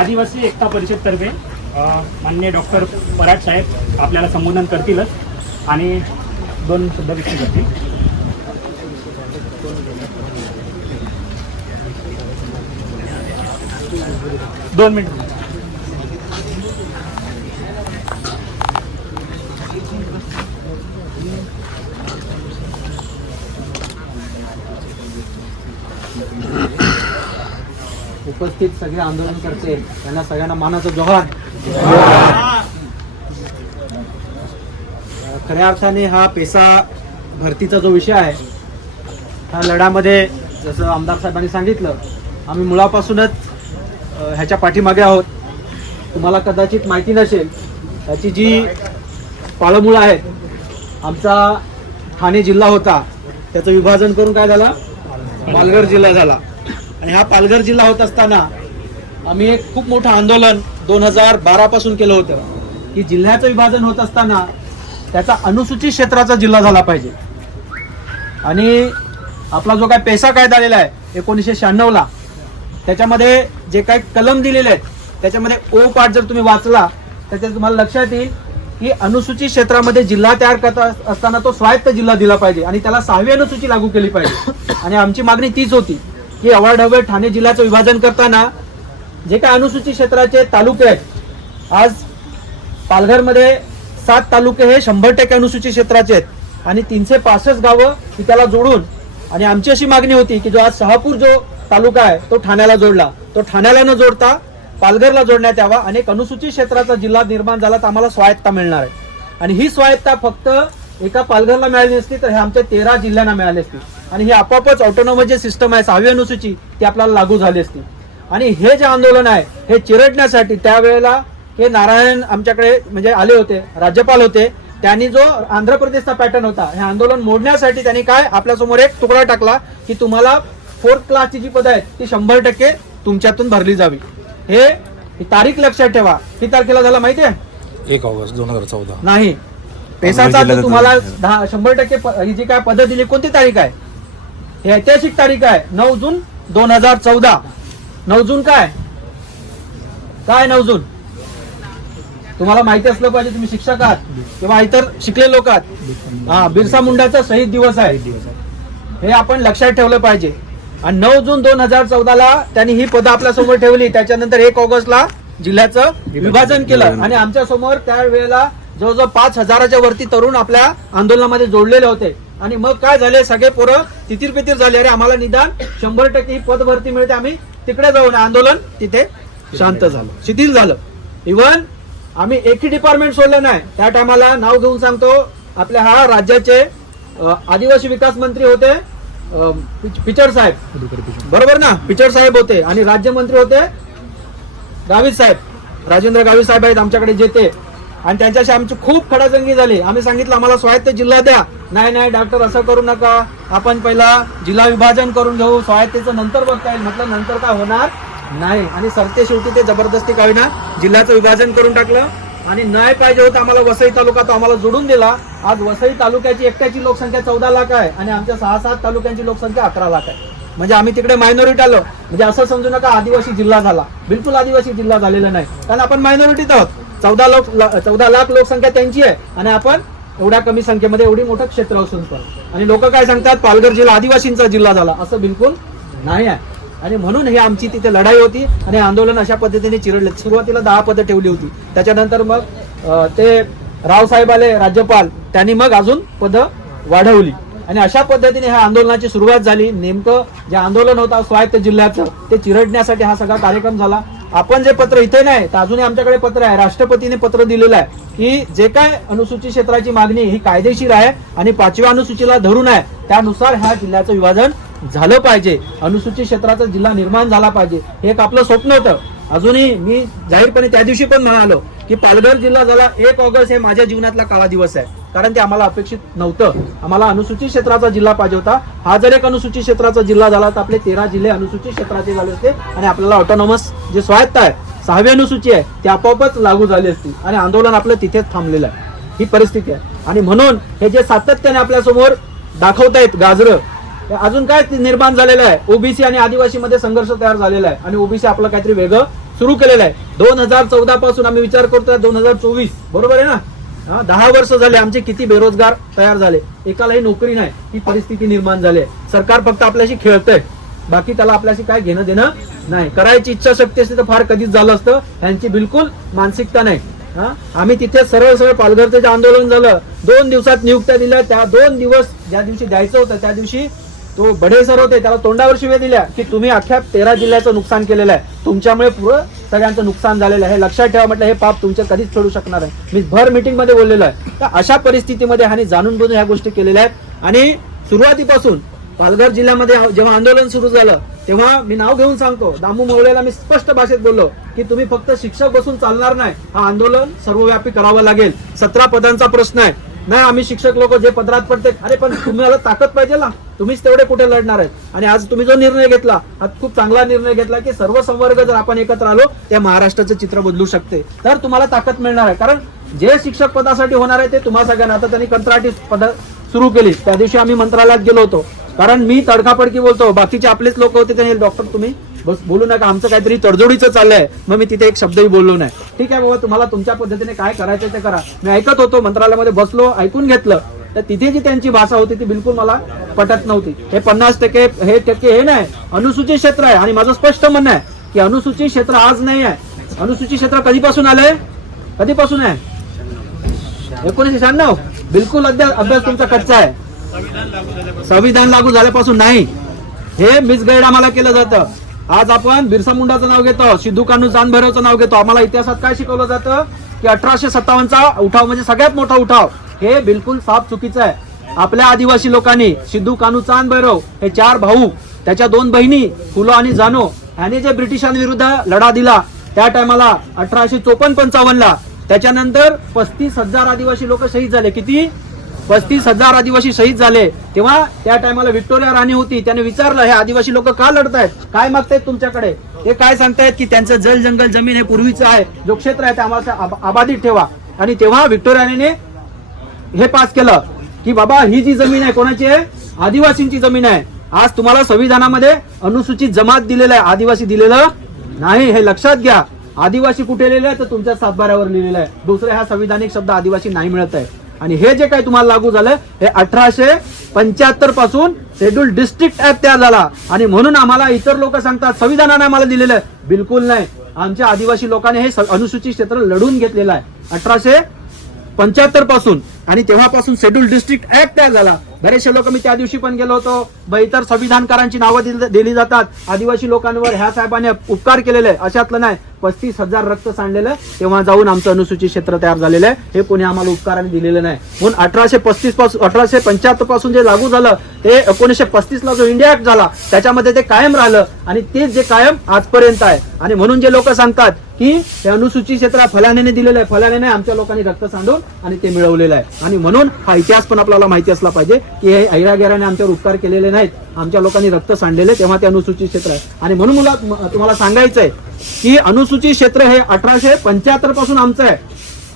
आदिवासी एकता परिषदतर्फे मान्य डॉक्टर पराट साहेब आपल्याला संबोधन करतीलच आणि दोन शब्द व्यक्त करतील. दोन मिनिट. उपस्थित सगळे आंदोलन करते. त्यांना सगळ्यांना मानाचं जोहार. खऱ्या अर्थाने हा पेसा भरतीचा जो विषय आहे ह्या लढ्यामध्ये जसं आमदार साहेबांनी सांगितलं आम्ही मुळापासूनच ह्याच्या पाठीमागे आहोत. तुम्हाला कदाचित माहिती नसेल त्याची जी पाळमुळं आहेत आमचा ठाणे जिल्हा होता त्याचं विभाजन करून काय झालं? पालघर जिल्हा झाला. आणि हा पालघर जिल्हा होत असताना आम्ही एक खूप मोठं आंदोलन दोन हजार बारापासून केलं होतं. की जिल्ह्याचं विभाजन होत असताना त्याचा अनुसूचित क्षेत्राचा जिल्हा झाला पाहिजे. आणि आपला जो काय पैसा कायदा आलेला आहे एकोणीसशे शहाण्णवला त्याच्यामध्ये जे काही कलम दिलेले आहेत त्याच्यामध्ये ओ पाठ जर तुम्ही वाचला तर तुम्हाला लक्षात येईल की अनुसूचित क्षेत्रामध्ये जिल्हा तयार करत असताना तो स्वायत्त जिल्हा दिला पाहिजे आणि त्याला सहावी अनुसूची लागू केली पाहिजे. आणि आमची मागणी तीच होती की अवाढव्य ठाणे जिल्ह्याचं विभाजन करताना जे काय अनुसूचित क्षेत्राचे तालुके आहेत आज पालघरमध्ये सात तालुके हे शंभर टक्के अनुसूचित क्षेत्राचे आहेत आणि तीनशे पासष्ट गावं ही त्याला जोडून आणि आमची अशी मागणी होती की जो आज शहापूर जो तालुका आहे तो ठाण्याला जोडला. तो ठाण्याला न जोडता पालघरला जोडण्यात यावा. आणि एक अनुसूचित क्षेत्राचा जिल्हा निर्माण झाला तर आम्हाला स्वायत्ता मिळणार आहे. आणि ही स्वायत्ता फक्त एका पालघरला मिळाली नसती तर हे आमच्या तेरा जिल्ह्यांना मिळाली असती. आणि ही आपोआपच ऑटोनॉमस जे सिस्टम आहे सहावी अनुसूची ती आपल्याला लागू झाली असती. आणि हे जे आंदोलन आहे हे चिरडण्यासाठी त्यावेळेला हे नारायण आमच्याकडे म्हणजे आले होते राज्यपाल होते. त्यांनी जो आंध्र प्रदेशचा पॅटर्न होता हे आंदोलन मोडण्यासाठी त्यांनी काय आपल्यासमोर एक तुकडा टाकला की तुम्हाला फोर्थ क्लासची जी पदं आहेत ती शंभर टक्के तुमच्यातून भरली जावी. हे ही तारीख लक्षात ठेवा. किती तारखेला झालं माहिती आहे? एक ऑगस्ट दोन हजार चौदा. नाही. पेसाचा तुम्हाला दहा शंभर टक्के ही जी काय पद्धत दिली कोणती तारीख आहे? ही ऐतिहासिक तारीख आहे. नऊ जून दोन हजार चौदा. नऊ जून काय? काय नऊ जून? तुम्हाला माहिती असलं पाहिजे तुम्ही शिक्षक आहात किंवा इतर शिकले लोक आहात. हा बिरसा मुंडाचा शहीद दिवस आहे. हे आपण लक्षात ठेवलं पाहिजे. आणि नऊ जून दोन हजार चौदाला त्यांनी ही पदं आपल्यासमोर ठेवली. त्याच्यानंतर एक ऑगस्टला जिल्ह्याचं विभाजन केलं. आणि आमच्यासमोर त्यावेळेला जवळजवळ पाच हजाराच्या वरती तरुण आपल्या आंदोलनामध्ये जोडलेले होते. आणि मग काय झाले सगळे पोरं तितीर पितीर झाले. अरे आम्हाला निदान शंभर टक्के ही पद भरती मिळते. आम्ही तिकडे जाऊन आंदोलन तिथे शांत झालं. शिथिल झालं. इव्हन आम्ही एकही डिपार्टमेंट सोडलं नाही. त्या टायमाला नाव घेऊन सांगतो आपल्या हा राज्याचे आदिवासी विकास मंत्री होते पिचड साहेब. बरोबर ना? पिचड साहेब होते आणि राज्यमंत्री होते गावित साहेब. राजेंद्र गावित साहेब आहेत आमच्याकडे जेते. आणि त्यांच्याशी आमची खूप खडाजंगी झाली. आम्ही सांगितलं आम्हाला स्वायत्त जिल्हा द्या. नाही नाही डॉक्टर असं करू नका. आपण पहिला जिल्हा विभाजन करून घेऊ. स्वायत्तेचं नंतर बघता येईल. म्हटलं नंतर काय होणार नाही. आणि सरते शेवटी ते जबरदस्ती काही ना जिल्ह्याचं विभाजन करून टाकलं. आणि नाही पाहिजे होतं आम्हाला वसई तालुका तो आम्हाला जोडून दिला. आज वसई तालुक्याची एकट्याची लोकसंख्या चौदा लाख आहे आणि आमच्या सहा सात तालुक्यांची लोकसंख्या अकरा लाख आहे. म्हणजे आम्ही तिकडे मायनॉरिटी आलो. म्हणजे असं समजू नका आदिवासी जिल्हा झाला. बिलकुल आदिवासी जिल्हा झालेला नाही. कारण आपण मायनॉरिटीत आहोत. चौदा लोक चौदा लाख लोकसंख्या त्यांची आहे आणि आपण एवढ्या कमी संख्येमध्ये एवढी मोठं क्षेत्र असून पण. आणि लोक काय सांगतात पालघर जिल्हा आदिवासींचा जिल्हा झाला असं बिलकुल नाही आहे. आणि म्हणून ही आमची तिथे लढाई होती आणि आंदोलन अशा पद्धतीने चिरडले. सुरुवातीला दहा पदं ठेवली होती. त्याच्यानंतर मग ते रावसाहेब आले राज्यपाल. त्यांनी मग अजून पदं वाढवली. आणि अशा पद्धतीने ह्या आंदोलनाची सुरुवात झाली. नेमकं जे आंदोलन होतं स्वायत्त जिल्ह्याचं ते चिरडण्यासाठी हा सगळा कार्यक्रम झाला. आपण जे पत्र इथे नाही तर अजूनही आमच्याकडे पत्र आहे. राष्ट्रपतीने पत्र दिलेलं आहे की जे काय अनुसूचित क्षेत्राची मागणी ही कायदेशीर आहे आणि पाचव्या अनुसूचीला धरून आहे. त्यानुसार ह्या जिल्ह्याचं विभाजन झालं पाहिजे. अनुसूचित क्षेत्राचा जिल्हा निर्माण झाला पाहिजे. हे एक आपलं स्वप्न होतं. अजूनही मी जाहीरपणे त्या दिवशी पण म्हणालो की पालघर जिल्हा झाला एक ऑगस्ट हे माझ्या जीवनातला काळा दिवस आहे. कारण ते आम्हाला अपेक्षित नव्हतं. आम्हाला अनुसूचित क्षेत्राचा जिल्हा पाहिजे होता. हा जर एक अनुसूचित क्षेत्राचा जिल्हा झाला तर आपले तेरा जिल्हे अनुसूचित क्षेत्राचे झाले असते आणि आपल्याला ऑटोनॉमस जे स्वायत्त आहे सहावी अनुसूची आहे ती आपोआपच लागू झाली असती आणि आंदोलन आपलं तिथेच थांबलेलं आहे. ही परिस्थिती आहे. आणि म्हणून हे जे सातत्याने आपल्यासमोर दाखवतायत गाजरं हे अजून काय निर्माण झालेलं आहे? ओबीसी आणि आदिवासी मध्ये संघर्ष तयार झालेला आहे. आणि ओबीसी आपलं काहीतरी वेगळं सुरू केलेलं आहे. दोन हजार चौदा पासून आम्ही विचार करतोय दोन हजार चोवीस. बरोबर आहे ना? हा, दहा वर्ष झाले आमचे किती बेरोजगार तयार झाले. एकालाही नोकरी नाही. ही परिस्थिती निर्माण झाली आहे. सरकार फक्त आपल्याशी खेळतंय. बाकी त्याला आपल्याशी काय घेणं देणं नाही. करायची इच्छा शक्ती असते तर फार कधीच झालं असतं. यांची बिलकुल मानसिकता नाही. हा? आम्ही तिथे सरळ सरळ पालघरचं जे आंदोलन झालं दोन दिवसात नियुक्त्या दिल्या. त्या दोन दिवस ज्या दिवशी द्यायचं होतं त्या दिवशी तो बडे सर होते त्याला तोंडावर शिव्या दिल्या की तुम्ही अख्ख्या तेरा जिल्ह्याचं नुकसान केलेलं आहे. तुमच्यामुळे पुरं सगळ्यांचं नुकसान झालेलं आहे. हे लक्षात ठेवा म्हटलं हे पाप तुमच्या कधीच फेडू शकणार आहे मी भर मीटिंगमध्ये बोललेलो आहे. तर अशा परिस्थितीमध्ये आणि जाणून बुजून ह्या गोष्टी केलेल्या आहेत. आणि सुरुवातीपासून पालघर जिल्ह्यामध्ये जेव्हा आंदोलन सुरू झालं तेव्हा मी नाव घेऊन सांगतो. दामू मवळेला मी स्पष्ट भाषेत बोललो की तुम्ही फक्त शिक्षक बसून चालणार नाही. हा आंदोलन सर्वव्यापी करावं लागेल. सतरा पदांचा प्रश्न आहे. नाही आम्ही शिक्षक लोक जे पदरात पडते. अरे पण तुम्हाला ताकद पाहिजे ना. तुम्हीच तेवढे कुठे लढणार आहेत? आणि आज तुम्ही जो निर्णय घेतला हा खूप चांगला निर्णय घेतला की सर्व संवर्ग जर आपण एकत्र आलो त्या महाराष्ट्राचं चित्र बदलू शकते. तर तुम्हाला ताकद मिळणार आहे. कारण जे शिक्षक पदासाठी होणार आहे ते तुम्हा सगळ्यांना. आता त्यांनी कंत्राटी पद सुरू केली. त्या दिवशी आम्ही मंत्रालयात गेलो होतो. कारण मी तडकापडकी बोलतो. बाकीचे आपलेच लोक होते त्यांनी डॉक्टर तुम्ही बस बोलू नका आमचं काहीतरी तडजोडीचं चाललंय. मग मी तिथे एक शब्दही बोललो नाही. ठीक आहे बाबा तुम्हाला तुमच्या पद्धतीने काय करायचं ते करा. मी ऐकत होतो मंत्रालयामध्ये बसलो ऐकून घेतलं. तर तिथे जी त्यांची भाषा होती ती बिलकुल मला पटत नव्हती. हे पन्नास टक्के हे टक्के हे नाही अनुसूचित क्षेत्र आहे. आणि माझं स्पष्ट म्हणणं आहे की अनुसूचित क्षेत्र आज नाही आहे. अनुसूचित क्षेत्र कधीपासून आलंय? कधीपासून आहे? एकोणीसशे शहाण्णव. बिलकुल अभ्यास तुमचा कच्चा आहे. संविधान लागू झाल्यापासून नाही. हे मिसगाईड आम्हाला केलं जातं. आज आपण बिरसा मुंडाचं नाव घेतो सिद्धू कानू जानभैरवचं नाव घेतो. आम्हाला इतिहासात काय शिकवलं जातं? की अठराशे सत्तावन्नचा उठाव म्हणजे सगळ्यात मोठा उठाव हे बिलकुल साफ चुकीचं आहे. आपल्या आदिवासी लोकांनी सिद्धू कानू चांदभैरव हे चार भाऊ त्याच्या दोन बहिणी फुलो आणि जानो ह्याने जे ब्रिटिशांविरुद्ध लढा दिला त्या टायमाला अठराशे चोपन्न पंचावन्नला. त्याच्यानंतर पस्तीस हजार आदिवासी लोक शहीद झाले. किती? पस्तीस हजार आदिवासी शहीद झाले. तेव्हा त्या टायमाला विक्टोरिया राणी होती. त्याने विचारलं हे आदिवासी लोक का लढतायत काय मागतायत तुमच्याकडे? ते काय सांगतायत की त्यांचं जल जंगल जमीन हे पूर्वीचं आहे. जो क्षेत्र आहे ते आम्हाला आब- ठेवा. आणि तेव्हा व्हिक्टोरिया हे पास केलं की बाबा ही जी जमीन आहे कोणाची आहे? आदिवासींची जमीन आहे. आज तुम्हाला संविधानामध्ये अनुसूचित जमात दिलेलं आहे. आदिवासी दिलेलं नाही. हे लक्षात घ्या. आदिवासी कुठे लिहिलं आहे तर तुमच्या सातबाऱ्यावर लिहिलेलं आहे. दुसरे हा संविधानिक शब्द आदिवासी नाही मिळत आहे. आणि हे जे काही तुम्हाला लागू झालं हे अठराशे पंच्याहत्तरपासून शेड्यूल डिस्ट्रिक्ट ऍक्ट तयार झाला. आणि म्हणून आम्हाला इतर लोक सांगतात संविधानाने आम्हाला दिलेलं आहे. बिलकुल नाही. आमच्या आदिवासी लोकांनी हे स- अनुसूचित क्षेत्र लढून घेतलेलं आहे. अठराशे पंच्याहत्तरपासून. आणि तेव्हापासून शेड्यूल डिस्ट्रिक्ट ऍक्ट तयार झाला. बरेचसे लोक मी त्या दिवशी पण गेलो होतो. ब इतर संविधानकारांची नावं दिली दिली जातात. आदिवासी लोकांवर ह्या साहेबांनी उपकार केलेले आहे. अशातलं नाही. पस्तीस हजार रक्त सांडलेलं तेव्हा जाऊन आमचं अनुसूचित क्षेत्र तयार झालेलं आहे. हे कोणी आम्हाला उपकाराने दिलेलं नाही. म्हणून अठराशे पस्तीसपासून अठराशे पंच्याहत्तरपासून जे लागू झालं ते एकोणीसशे पस्तीस ला जो इंडिया ऍक्ट झाला त्याच्यामध्ये ते कायम राहिलं आणि तेच जे कायम आजपर्यंत आहे. आणि म्हणून जे लोक सांगतात की हे अनुसूचित क्षेत्र फलाने दिलेलं आहे. फलाने नाही आमच्या लोकांनी रक्त सांडून आणि ते मिळवलेलं आहे. आणि म्हणून हा इतिहास पण आपल्याला माहिती असला पाहिजे की हे ऐरागेराने आमच्यावर उपकार केलेले नाहीत. आमच्या लोकांनी रक्त सांडलेले तेव्हा ते अनुसूचित क्षेत्र आहे. आणि म्हणून मला तुम्हाला सांगायचं आहे की अनुसूचित क्षेत्र हे अठराशे पंच्याहत्तरपासून आमचं आहे.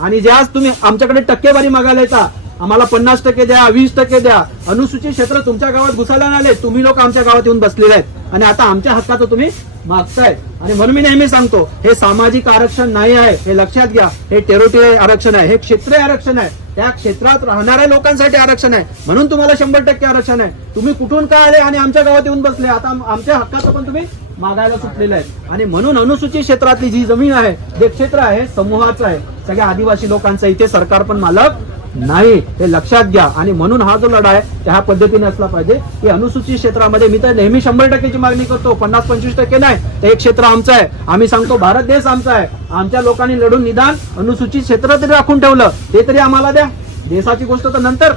आणि ज्याच तुम्ही आमच्याकडे टक्केवारी मागायला येता आम्हाला पन्नास टक्के द्या वीस टक्के द्या. अनुसूचित क्षेत्र तुमच्या गावात घुसायला नाही आले तुम्ही लोक आमच्या गावात येऊन बसलेले आहेत. आणि आता आमच्या हक्काचं तुम्ही मागताय. आणि म्हणून मी नेहमी सांगतो हे सामाजिक आरक्षण नाही आहे हे लक्षात घ्या. हे टेरोटिअल आरक्षण आहे हे क्षेत्रीय आरक्षण आहे. त्या क्षेत्रात राहणाऱ्या लोकांसाठी आरक्षण आहे. म्हणून तुम्हाला शंभर टक्के आरक्षण आहे. तुम्ही कुठून काय आले आणि आमच्या गावात येऊन बसले? आता आमच्या हक्काचं पण तुम्ही मागायला सुटलेलं आहे आणि म्हणून अनुसूचित क्षेत्रातली जी जमीन आहे जे क्षेत्र आहे समूहाचं आहे सगळ्या आदिवासी लोकांचं इथे सरकार पण मालक नाही. हे लक्षात घ्या. आणि म्हणून हा जो लढा आहे त्या ह्या पद्धतीने असला पाहिजे. की अनुसूचित क्षेत्रामध्ये मी तर नेहमी शंभर टक्केची मागणी करतो पन्नास पंचवीस टक्के नाही. ते एक क्षेत्र आमचं आहे. आम्ही सांगतो भारत देश आमचा आहे. आमच्या लोकांनी लढून निदान अनुसूचित क्षेत्र तरी राखून ठेवलं. ते तरी आम्हाला द्या. देशाची गोष्ट तर नंतर.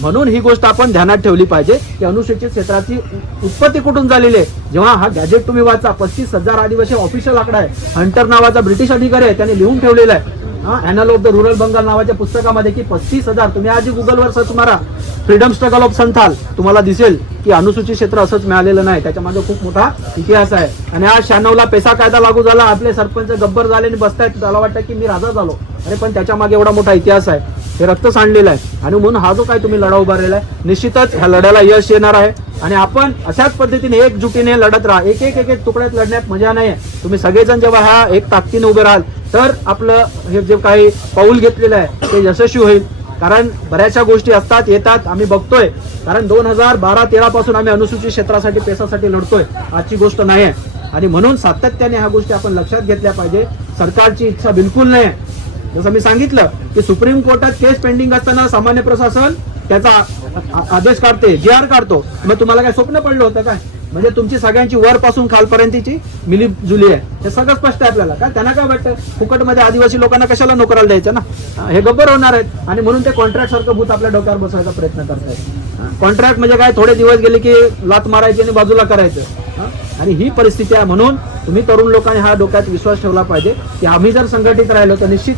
म्हणून ही गोष्ट आपण ध्यानात ठेवली पाहिजे. की अनुसूचित क्षेत्राची उत्पत्ती कुठून झालेली आहे? जेव्हा हा गॅजेट तुम्ही वाचा पस्तीस हजार आदिवासी ऑफिशियल आकडा आहे. हंटर नावाचा ब्रिटिश अधिकारी आहे त्याने लिहून ठेवलेला आहे. Annal of the rural Bengal नावाच्या पुस्तकामध्ये की पस्तीस हजार तुम्ही आधी गुगलवर सर्च मारा. फ्रीडम स्ट्रगल ऑफ संथाल तुम्हाला दिसेल की अनुसूचित क्षेत्र असंच मिळालेलं नाही. त्याच्यामध्ये खूप मोठा इतिहास आहे. आणि आज शहाण्णवला पेसा कायदा लागू झाला आपले सरपंच गब्बर झाले आणि बसतायत. त्याला वाटतं की मी राजा झालो. अरे पण त्याच्यामागे एवढा मोठा इतिहास आहे. हे रक्त सांडलेलं आहे. आणि म्हणून हा जो काय तुम्ही लढा उभारलेला आहे निश्चितच ह्या लढ्याला यश येणार आहे. आणि आपण अशाच पद्धतीने एकजुटीने लढत राहा. एक एक एक तुकड्यात लढण्यात मजा नाही आहे तुम्ही सगळेजण जेव्हा ह्या एक ताकदीने उभे राहाल तर आपलं हे जे काही पाऊल घेतलेलं आहे ते यशस्वी होईल. कारण बऱ्याचशा गोष्टी असतात येतात आम्ही बघतोय. कारण दोन हजार बारा तेरा पासून आम्ही अनुसूचित क्षेत्रासाठी पेसासाठी लढतोय. आजची गोष्ट नाही आहे आणि म्हणून सातत्याने ह्या गोष्टी आपण लक्षात घेतल्या पाहिजे. सरकारची इच्छा बिलकुल नाही आहे जसं मी सांगितलं की सुप्रीम कोर्टात केस पेंडिंग असताना सामान्य प्रशासन त्याचा आदेश काढते जी आर काढतो. मग तुम्हाला काय स्वप्न पडलं होतं काय? म्हणजे तुमची सगळ्यांची वरपासून खालपर्यंतची मिली जुली आहे. हे सगळं स्पष्ट आहे आपल्याला. काय त्यांना काय वाटतं? फुकटमध्ये आदिवासी लोकांना कशाला नोकराला द्यायचं ना? हे गब्बर होणार आहेत. आणि म्हणून ते कॉन्ट्रॅक्ट सारखं भूत आपल्या डोक्यावर बसवायचा प्रयत्न करतायत. कॉन्ट्रॅक्ट म्हणजे काय? थोडे दिवस गेले की लात मारायची आणि बाजूला करायचं. हा? आणि ही परिस्थिती आहे म्हणून तुम्ही तरुण लोकांनी हा डोक्यात विश्वास ठेवला पाहिजे की आम्ही जर संघटित राहिलो तर निश्चित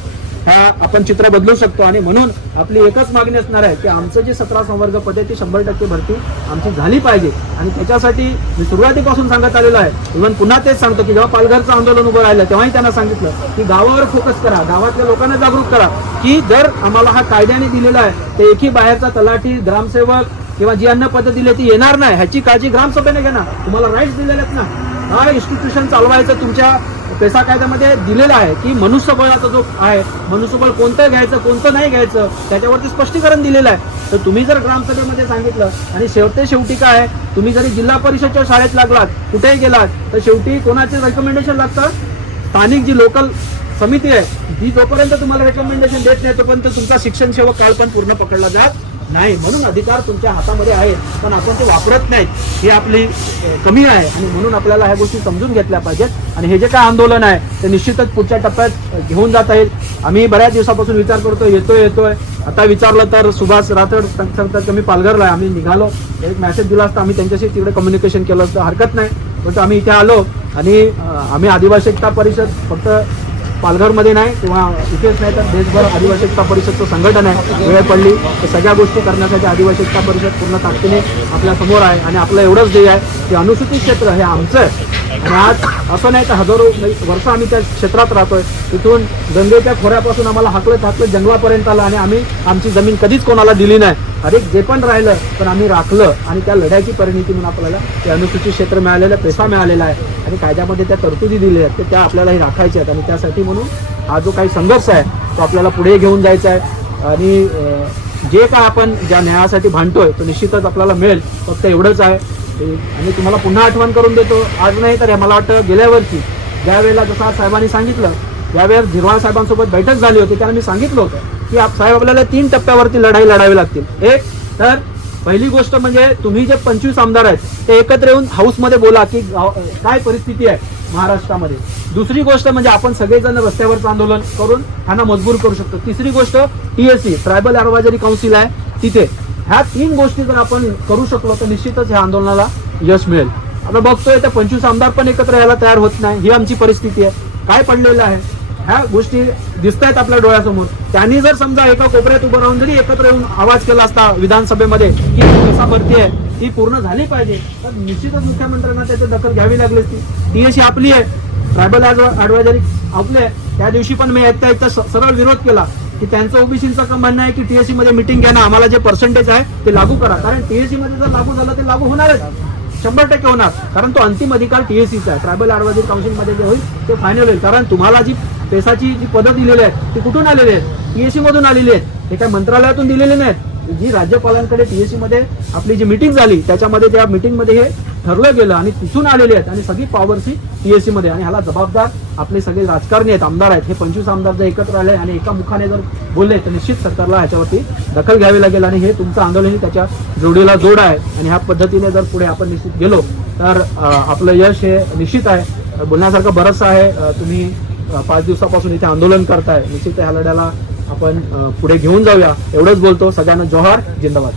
हा आपण चित्र बदलू शकतो. आणि म्हणून आपली एकच मागणी असणार आहे की आमचं जे सतरा संवर्ग पद आहे ती शंभर टक्के भरती आमची झाली पाहिजे. आणि त्याच्यासाठी मी सुरुवातीपासून सांगत आलेलो आहे. इव्हन पुन्हा तेच सांगतो की जेव्हा पालघरचं आंदोलन उभं राहिलं तेव्हाही त्यांना सांगितलं की गावावर फोकस करा गावातल्या लोकांना जागरूक करा की जर आम्हाला हा कायद्याने दिलेला आहे तर एकही बाहेरचा तलाठी ग्रामसेवक किंवा जी अन्न पद्धत दिली ती येणार नाही ह्याची काळजी ग्रामसभेने घेणार. तुम्हाला राईट्स दिलेले आहेत ना. हा इन्स्टिट्यूशन चालवायचं तुमच्या पेसा कायद्यामध्ये दिलेला आहे की मनुष्यबळाचा जो आहे मनुष्यबळ कोणतं घ्यायचं कोणतं नाही घ्यायचं त्याच्यावरती स्पष्टीकरण दिलेलं आहे. तर तुम्ही जर ग्रामसभेमध्ये सांगितलं आणि शेवटे शेवटी काय आहे, तुम्ही जरी जिल्हा परिषदच्या शाळेत लागलात कुठेही गेलात तर शेवटी कोणाचे रेकमेंडेशन लागतं? स्थानिक जी लोकल समिती आहे ती जोपर्यंत तुम्हाला रेकमेंडेशन देत नाही तोपर्यंत तुमचा शिक्षण सेवक काल पण पूर्ण पकडला जात नाही म्हणून अधिकार तुमच्या हातामध्ये आहेत पण आपण ते वापरत नाहीत. ही आपली कमी आहे आणि म्हणून आपल्याला ह्या गोष्टी समजून घेतल्या पाहिजेत. आणि हे जे काय आंदोलन आहे ते निश्चितच पुढच्या टप्प्यात घेऊन जात येईल आम्ही बऱ्याच दिवसापासून विचार करतो येतोय येतोय. आता विचारलं तर सुभाष राठोड सांगतात की मी पालघरला आहे. आम्ही निघालो. एक मेसेज दिला असता आम्ही त्यांच्याशी तिकडे कम्युनिकेशन केलं असतं. हरकत नाही. पण आम्ही इथे आलो आणि आम्ही आदिवासी एकता परिषद फक्त पालघरमध्ये नाही किंवा इथेच नाही तर देशभर आदिवासी एकता परिषदचं संघटन आहे. वेळ पडली. तर सगळ्या गोष्टी करण्यासाठी आदिवासी एकता परिषद पूर्ण ताकदीने आपल्यासमोर आहे आणि आपलं एवढंच ध्येय आहे की अनुसूचित क्षेत्र हे आमचं आहे. आणि आज असं नाही तर हजारो वर्ष आम्ही त्या क्षेत्रात राहतोय. तिथून गंगेच्या खोऱ्यापासून आम्हाला हाकलत हाकलत जंगलापर्यंत आलं आणि आम्ही आमची जमीन कधीच कोणाला दिली नाही. अरे जे पण राहिलं पण आम्ही राखलं आणि त्या लढ्याची परिणिती म्हणून आपल्याला ते अनुसूचित क्षेत्र मिळालेलं पैसा मिळालेला आहे. आणि कायद्यामध्ये त्या तरतुदी दिलेल्या आहेत ते त्या आपल्यालाही राखायच्या आहेत. आणि त्यासाठी म्हणून हा जो काही संघर्ष आहे तो आपल्याला पुढे घेऊन जायचा आहे. आणि जे काय आपण ज्या न्यायासाठी भांडतोय तो निश्चितच आपल्याला मिळेल. फक्त एवढंच आहे. आणि तुम्हाला पुन्हा आठवण करून देतो. आज नाही तर मला वाटतं गेल्या वर्षी ज्यावेळेला जसं आज साहेबांनी सांगितलं ज्यावेळेस झिरवाळ साहेबांसोबत बैठक झाली होती त्याला मी सांगितलं होतं. की आप साहेब आपल्याला तीन टप्प्यावरती लढाई लढावी लागतील. एक तर पहिली गोष्ट म्हणजे तुम्ही जे पंचवीस आमदार आहेत ते एकत्र येऊन हाऊसमध्ये बोला की काय परिस्थिती आहे महाराष्ट्रामध्ये. दुसरी गोष्ट म्हणजे आपण सगळेजण रस्त्यावरचं आंदोलन करून त्यांना मजबूर करू शकतो. तिसरी गोष्ट टीएससी ट्रायबल ॲडवायझरी काउन्सिल आहे तिथे. ह्या तीन गोष्टी जर आपण करू शकलो तर निश्चितच ह्या आंदोलनाला यश मिळेल. आता बघतोय त्या पंचवीस आमदार पण एकत्र यायला तयार होत नाही. ही आमची परिस्थिती आहे. काय पडलेलं आहे? ह्या गोष्टी दिसत आहेत आपल्या डोळ्यासमोर. त्यांनी जर समजा एका कोपऱ्यात उभं राहून जरी एकत्र येऊन आवाज केला असता विधानसभेमध्ये की कसा भरती आहे ती पूर्ण झाली पाहिजे. तर निश्चितच मुख्यमंत्र्यांना त्याची दखल घ्यावी लागली असती. ती अशी आपली आहे. ट्रायबल ॲडवायझरी आपले आहे. त्या दिवशी पण मी ऐकता ऐकता सरळ विरोध केला की त्यांचं ओबीसीचं का म्हणणं आहे की टीएससी मध्ये मिटिंग घ्या ना आम्हाला जे पर्सेंटेज आहे ते लागू करा. कारण टीएससी मध्ये जर लागू झालं ते लागू होणारच. शंभर टक्के होणार. कारण तो अंतिम अधिकार टीएससीचा आहे. ट्रायबल ॲडवायझरी काउन्सिलमध्ये जे होईल ते फायनल होईल. कारण तुम्हाला जी पेसाची जी पदं दिलेली आहेत ती कुठून आलेली आहेत? टीएससी मधून आलेली आहेत. हे काय मंत्रालयातून दिलेले नाहीत. जी राज्यपालांकडे टीएससी मध्ये आपली जी मिटिंग झाली त्याच्यामध्ये त्या मिटिंगमध्ये हे ठरलं गेलं आणि तिथून आलेले आहेत. आणि सगळी पॉवरची टीएससी मध्ये आणि ह्याला जबाबदार आपले सगळे राजकारणी आहेत आमदार आहेत. हे पंचवीस आमदार जर एकत्र आले आणि एका मुखाने जर बोलले तर निश्चित सरकारला ह्याच्यावरती दखल घ्यावी लागेल. आणि हे तुमचं आंदोलनही त्याच्या जोडीला जोड आहे. आणि ह्या पद्धतीने जर पुढे आपण निश्चित गेलो तर आपलं यश हे निश्चित आहे. बोलण्यासारखं बरंचसं आहे. तुम्ही पाच दिवसापासून इथे आंदोलन करताय. निश्चित ह्या लढ्याला आपण पुढे घेऊन जाऊया. एवढंच बोलतो. सगळ्यांना जोहार जिंदाबाद.